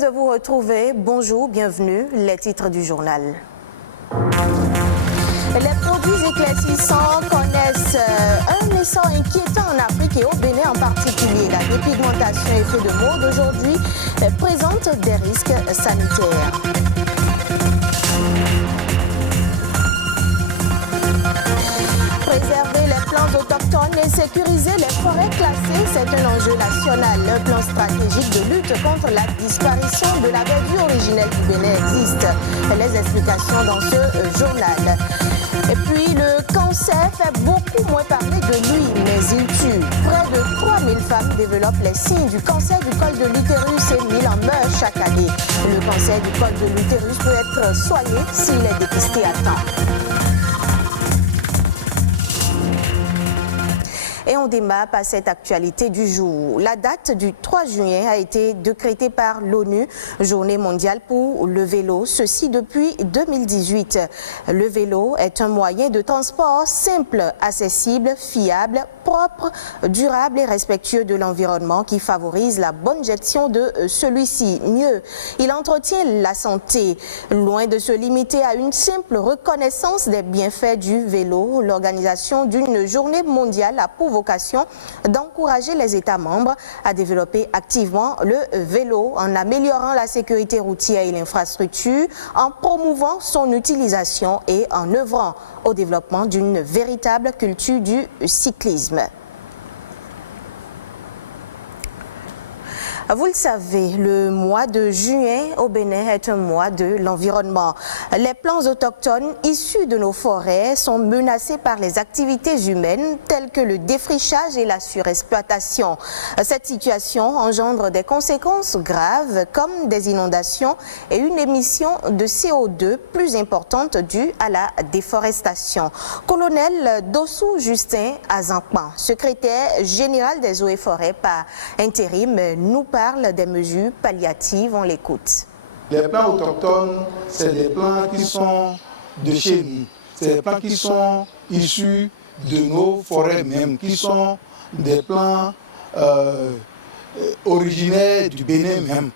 heureuse de vous retrouver. Bonjour, bienvenue. Les titres du journal. Les produits éclaircissants connaissent un essor inquiétant en Afrique et au Bénin en particulier. La dépigmentation effet de mode aujourd'hui présente des risques sanitaires. Préserver les plantes autochtones et sécuriser les forêts classées, c'est un enjeu national. Un plan stratégique de lutte contre la disparition de la verdure originelle du Bénin existe. Les explications dans ce journal. Et puis le cancer fait beaucoup moins parler de lui, mais il tue. Près de 3000 femmes développent les signes du cancer du col de l'utérus et 1000 en meurent chaque année. Le cancer du col de l'utérus peut être soigné s'il est dépisté à temps. Et on démarre par cette actualité du jour. La date du 3 juin a été décrétée par l'ONU, Journée mondiale pour le vélo, ceci depuis 2018. Le vélo est un moyen de transport simple, accessible, fiable, propre, durable et respectueux de l'environnement qui favorise la bonne gestion de celui-ci. Mieux, il entretient la santé. Loin de se limiter à une simple reconnaissance des bienfaits du vélo, l'organisation d'une journée mondiale a pour vocation d'encourager les États membres à développer activement le vélo en améliorant la sécurité routière et l'infrastructure, en promouvant son utilisation et en œuvrant au développement d'une véritable culture du cyclisme. Vous le savez, le mois de juin au Bénin est un mois de l'environnement. Les plants autochtones issus de nos forêts sont menacés par les activités humaines telles que le défrichage et la surexploitation. Cette situation engendre des conséquences graves comme des inondations et une émission de CO2 plus importante due à la déforestation. Colonel Dossou Justin Azankpan, secrétaire général des eaux et forêts par intérim, nous parle des mesures palliatives, on l'écoute. Les plants autochtones, c'est des plants qui sont de chez nous. C'est des plants qui sont issus de nos forêts même, qui sont des plants originaires du Bénin même.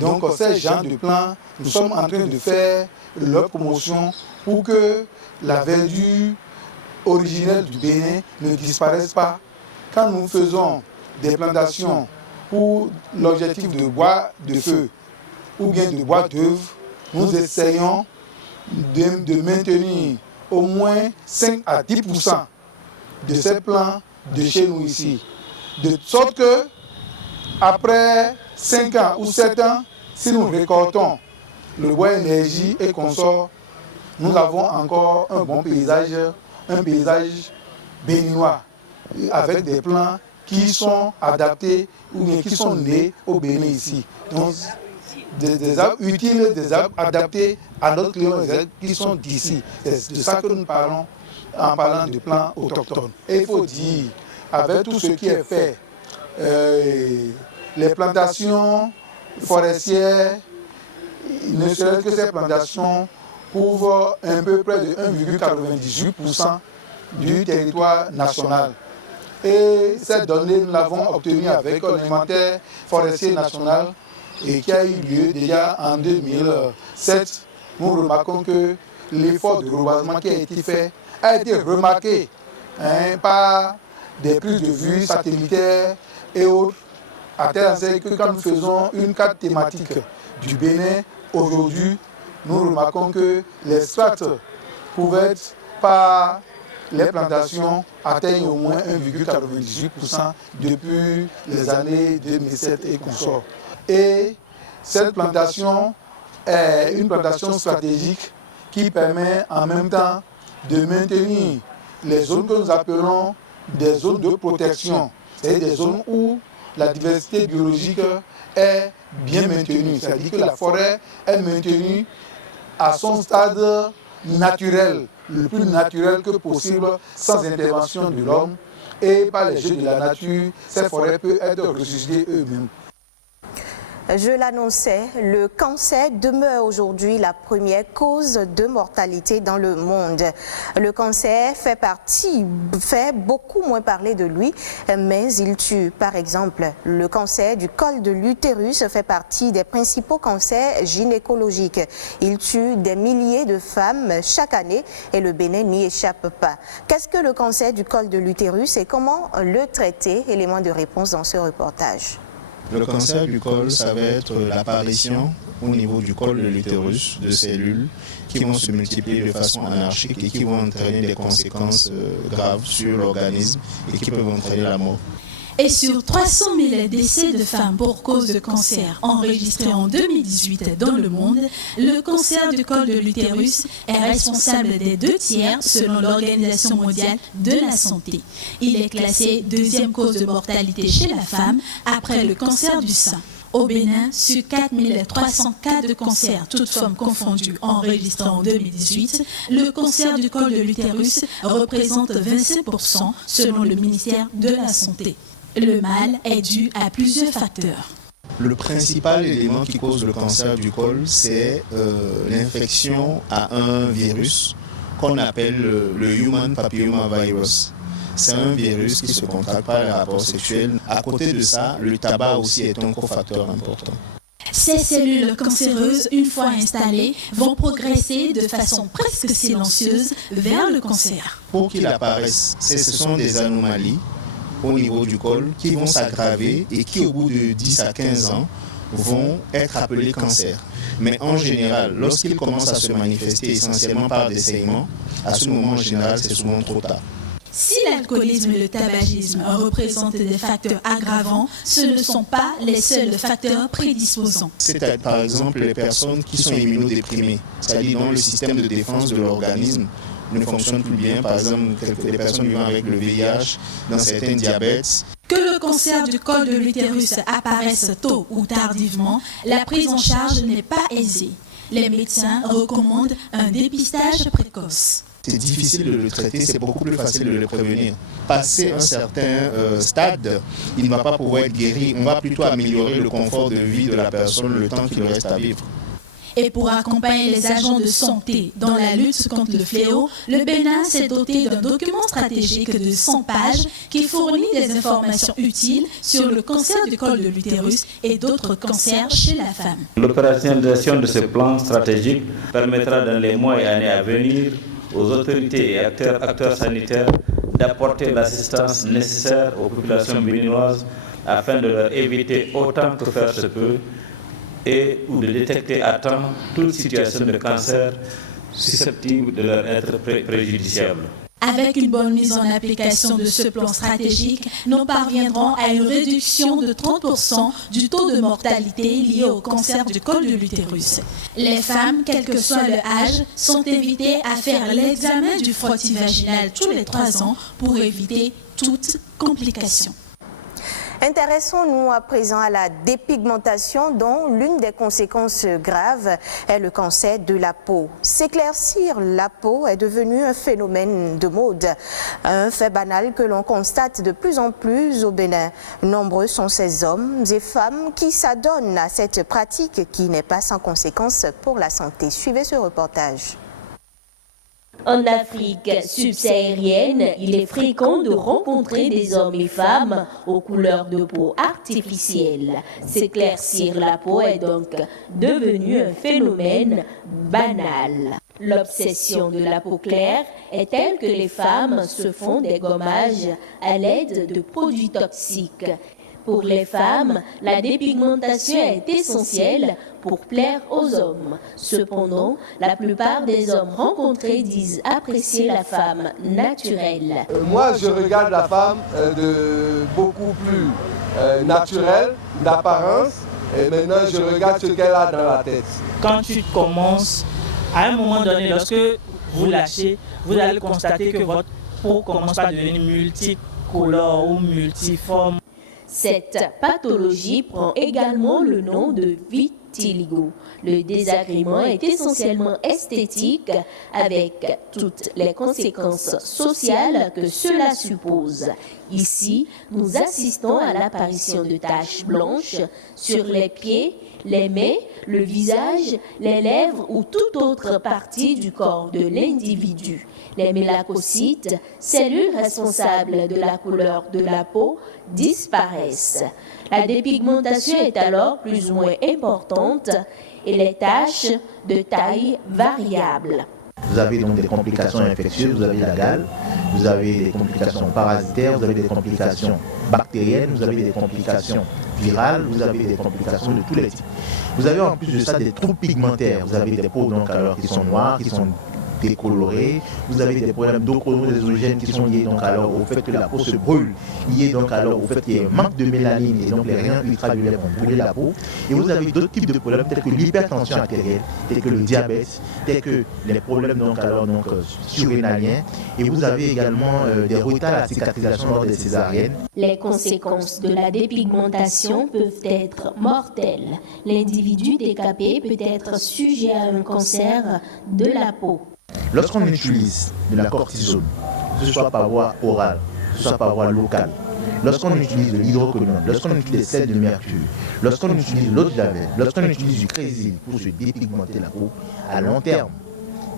Donc ces genres de plants, nous sommes en train de faire leur promotion pour que la verdure originelle du Bénin ne disparaisse pas. Quand nous faisons des plantations pour l'objectif de bois de feu ou bien de bois d'œuvre, nous essayons de maintenir au moins 5 à 10% de ces plants de chez nous ici. De sorte que, après 5 ans ou 7 ans, si nous récoltons le bois énergie et consorts, nous avons encore un bon paysage, un paysage béninois, avec des plants qui sont adaptés ou bien qui sont nés au Bénin ici. Donc, des arbres utiles, des arbres adaptés à notre climat, des arbres qui sont d'ici. C'est de ça que nous parlons en parlant de plants autochtones. Et il faut dire, avec tout ce qui est fait, les plantations forestières, ne serait-ce que ces plantations couvrent un peu près de 1,98% du territoire national. Et cette donnée, nous l'avons obtenue avec l'inventaire forestier national et qui a eu lieu déjà en 2007. Nous remarquons que l'effort de reboisement qui a été fait a été remarqué par des prises de vue satellitaires et autres, à tel enseigne que quand nous faisons une carte thématique du Bénin, aujourd'hui, nous remarquons que les strates couvertes par les plantations atteignent au moins 1,98% depuis les années 2007 et consorts. Et cette plantation est une plantation stratégique qui permet en même temps de maintenir les zones que nous appelons des zones de protection, c'est-à-dire des zones où la diversité biologique est bien maintenue, c'est-à-dire que la forêt est maintenue à son stade naturel, le plus naturel que possible, sans intervention de l'homme, et par les jeux de la nature, ces forêts peuvent être ressuscitées eux-mêmes. Je l'annonçais, le cancer demeure aujourd'hui la première cause de mortalité dans le monde. Le cancer fait beaucoup moins parler de lui, mais il tue. Par exemple, le cancer du col de l'utérus fait partie des principaux cancers gynécologiques. Il tue des milliers de femmes chaque année et le Bénin n'y échappe pas. Qu'est-ce que le cancer du col de l'utérus et comment le traiter? Élément de réponse dans ce reportage. Le cancer du col, ça va être l'apparition au niveau du col de l'utérus de cellules qui vont se multiplier de façon anarchique et qui vont entraîner des conséquences graves sur l'organisme et qui peuvent entraîner la mort. Et sur 300 000 décès de femmes pour cause de cancer enregistrés en 2018 dans le monde, le cancer du col de l'utérus est responsable des 2/3 selon l'Organisation mondiale de la santé. Il est classé deuxième cause de mortalité chez la femme après le cancer du sein. Au Bénin, sur 4 300 cas de cancer, toutes formes confondues, enregistrés en 2018, le cancer du col de l'utérus représente 27% selon le ministère de la Santé. Le mal est dû à plusieurs facteurs. Le principal élément qui cause le cancer du col, c'est l'infection à un virus qu'on appelle le Human Papillomavirus. C'est un virus qui se contracte par les rapports sexuels. À côté de ça, le tabac aussi est un cofacteur important. Ces cellules cancéreuses, une fois installées, vont progresser de façon presque silencieuse vers le cancer. Pour qu'il apparaisse, ce sont des anomalies au niveau du col qui vont s'aggraver et qui au bout de 10 à 15 ans vont être appelés cancer. Mais en général, lorsqu'ils commencent à se manifester essentiellement par des saignements, à ce moment en général c'est souvent trop tard. Si l'alcoolisme et le tabagisme représentent des facteurs aggravants, ce ne sont pas les seuls facteurs prédisposants. C'est par exemple les personnes qui sont immunodéprimées, c'est-à-dire dont le système de défense de l'organisme ne fonctionne plus bien, par exemple les personnes vivant avec le VIH, dans certains diabètes. Que le cancer du col de l'utérus apparaisse tôt ou tardivement, la prise en charge n'est pas aisée. Les médecins recommandent un dépistage précoce. C'est difficile de le traiter, c'est beaucoup plus facile de le prévenir. Passé un certain stade, il ne va pas pouvoir être guéri. On va plutôt améliorer le confort de vie de la personne le temps qu'il reste à vivre. Et pour accompagner les agents de santé dans la lutte contre le fléau, le Bénin s'est doté d'un document stratégique de 100 pages qui fournit des informations utiles sur le cancer du col de l'utérus et d'autres cancers chez la femme. L'opérationnalisation de ce plan stratégique permettra dans les mois et années à venir aux autorités et acteurs sanitaires d'apporter l'assistance nécessaire aux populations béninoises afin de leur éviter autant que faire se peut ou de détecter à temps toute situation de cancer susceptible de leur être préjudiciable. Avec une bonne mise en application de ce plan stratégique, nous parviendrons à une réduction de 30% du taux de mortalité lié au cancer du col de l'utérus. Les femmes, quel que soit le âge, sont invitées à faire l'examen du frottis vaginal tous les 3 ans pour éviter toute complication. Intéressons-nous à présent à la dépigmentation dont l'une des conséquences graves est le cancer de la peau. S'éclaircir la peau est devenu un phénomène de mode, un fait banal que l'on constate de plus en plus au Bénin. Nombreux sont ces hommes et femmes qui s'adonnent à cette pratique qui n'est pas sans conséquences pour la santé. Suivez ce reportage. En Afrique subsaharienne, il est fréquent de rencontrer des hommes et femmes aux couleurs de peau artificielles. S'éclaircir la peau est donc devenu un phénomène banal. L'obsession de la peau claire est telle que les femmes se font des gommages à l'aide de produits toxiques. Pour les femmes, la dépigmentation est essentielle pour plaire aux hommes. Cependant, la plupart des hommes rencontrés disent apprécier la femme naturelle. Moi, je regarde la femme de beaucoup plus naturelle, d'apparence, et maintenant je regarde ce qu'elle a dans la tête. Quand tu commences, à un moment donné, lorsque vous lâchez, vous allez constater que votre peau commence à devenir multicolore ou multiforme. Cette pathologie prend également le nom de vitiligo. Le désagrément est essentiellement esthétique avec toutes les conséquences sociales que cela suppose. Ici, nous assistons à l'apparition de taches blanches sur les pieds, les mains, le visage, les lèvres ou toute autre partie du corps de l'individu. Les mélacocytes, cellules responsables de la couleur de la peau, disparaissent. La dépigmentation est alors plus ou moins importante et les taches de taille variable. Vous avez donc des complications infectieuses, vous avez la gale, vous avez des complications parasitaires, vous avez des complications bactériennes, vous avez des complications virales, vous avez des complications de tous les types. Vous avez en plus de ça des troubles pigmentaires, vous avez des peaux donc alors qui sont noires, qui sont décolorées, vous avez des problèmes d'ochronodésogènes qui sont liés donc alors au fait que la peau se brûle, liés donc alors au fait qu'il y ait un manque de mélanine et donc les rayons ultraviolets vont brûler la peau. Et vous avez d'autres types de problèmes tels que l'hypertension artérielle, tels que le diabète, tels que les problèmes donc alors surrénaliens. Et vous avez également des retards à la cicatrisation lors des césariennes. Les conséquences de la dépigmentation peuvent être mortelles. L'individu décapé peut être sujet à un cancer de la peau. Lorsqu'on utilise de la cortisone, que ce soit par voie orale, que ce soit par voie locale, lorsqu'on utilise de l'hydroquinone, lorsqu'on utilise des sels de mercure, lorsqu'on utilise de l'eau de javel, lorsqu'on utilise du crésil pour se dépigmenter la peau, à long terme,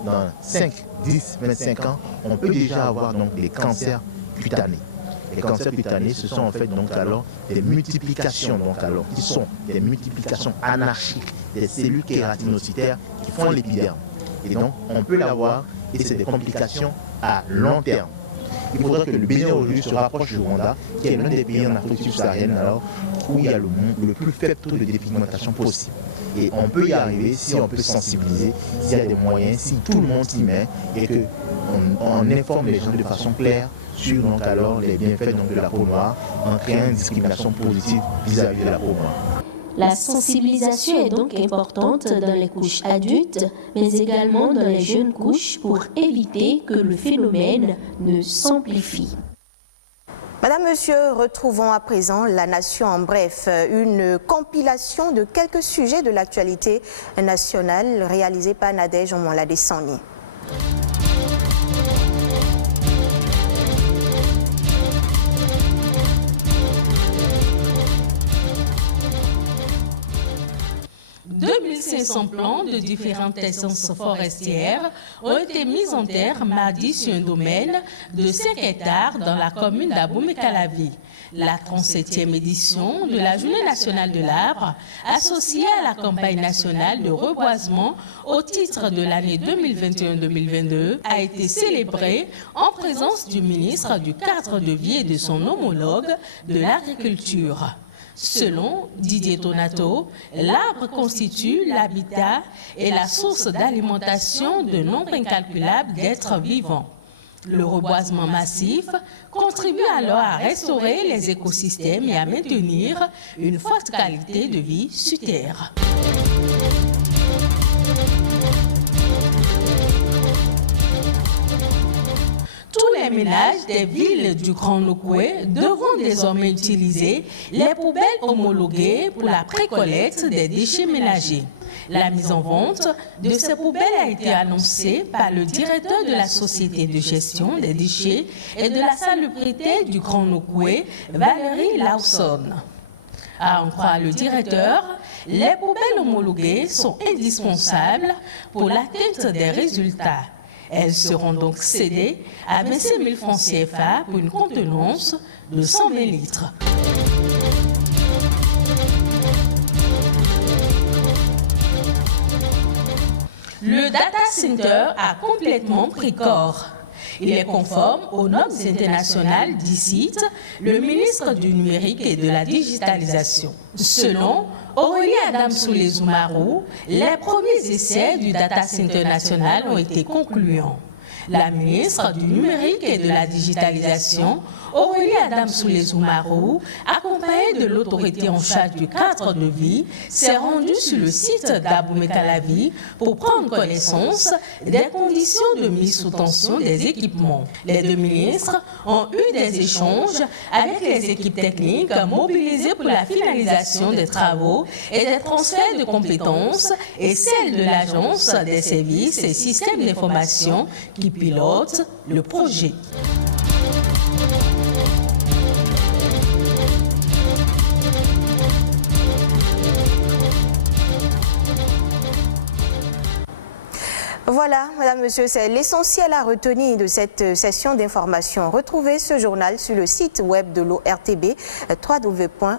dans 5, 10, 25 ans, on peut déjà avoir donc des cancers cutanés. Les cancers cutanés, ce sont en fait donc alors des multiplications qui sont des multiplications anarchiques des cellules kératinocytaires qui font l'épiderme. Et donc, on peut l'avoir et c'est des complications à long terme. Il faudrait que le Bénin aujourd'hui se rapproche du Rwanda, qui est l'un des pays en Afrique subsaharienne où il y a le plus faible taux de dépigmentation possible. Et on peut y arriver si on peut sensibiliser, s'il y a des moyens, si tout le monde s'y met et qu'on informe les gens de façon claire sur donc alors les bienfaits donc de la peau noire en créant une discrimination positive vis-à-vis de la peau noire. La sensibilisation est donc importante dans les couches adultes, mais également dans les jeunes couches pour éviter que le phénomène ne s'amplifie. Madame, Monsieur, retrouvons à présent La Nation en bref, une compilation de quelques sujets de l'actualité nationale réalisée par Nadège Omonladesani. « 2500 plans de différentes essences forestières ont été mis en terre mardi sur un domaine de 5 hectares dans la commune d'Aboumé-Calavi. La 37e édition de la Journée nationale de l'arbre, associée à la campagne nationale de reboisement au titre de l'année 2021-2022, a été célébrée en présence du ministre du Cadre de vie et de son homologue de l'agriculture. Selon Didier Donato, l'arbre constitue l'habitat et la source d'alimentation de nombre incalculable d'êtres vivants. Le reboisement massif contribue alors à restaurer les écosystèmes et à maintenir une forte qualité de vie sur Terre. Tous les ménages des villes du Grand Nokoué devront désormais utiliser les poubelles homologuées pour la précollecte des déchets ménagers. La mise en vente de ces poubelles a été annoncée par le directeur de la Société de gestion des déchets et de la salubrité du Grand Nokoué, Valérie Lawson. À en croire le directeur, les poubelles homologuées sont indispensables pour l'atteinte des résultats. Elles seront donc cédées à 25 000 francs CFA pour une contenance de 120 litres. Le data center a complètement pris corps. Il est conforme aux normes internationales, dit cite le ministre du Numérique et de la Digitalisation. Selon Aurélie Adamsoulé-Zoumarou, les premiers essais du Data Center national ont été concluants. La ministre du Numérique et de la Digitalisation, Aurélie Adam Soulé-Zoumarou, accompagnée de l'autorité en charge du cadre de vie, s'est rendue sur le site d'Abomey-Calavi pour prendre connaissance des conditions de mise sous tension des équipements. Les deux ministres ont eu des échanges avec les équipes techniques mobilisées pour la finalisation des travaux et des transferts de compétences et celles de l'Agence des services et systèmes d'information qui pilote le projet. Voilà, Madame, Monsieur, c'est l'essentiel à retenir de cette session d'information. Retrouvez ce journal sur le site web de l'ORTB, www.ortb.bj.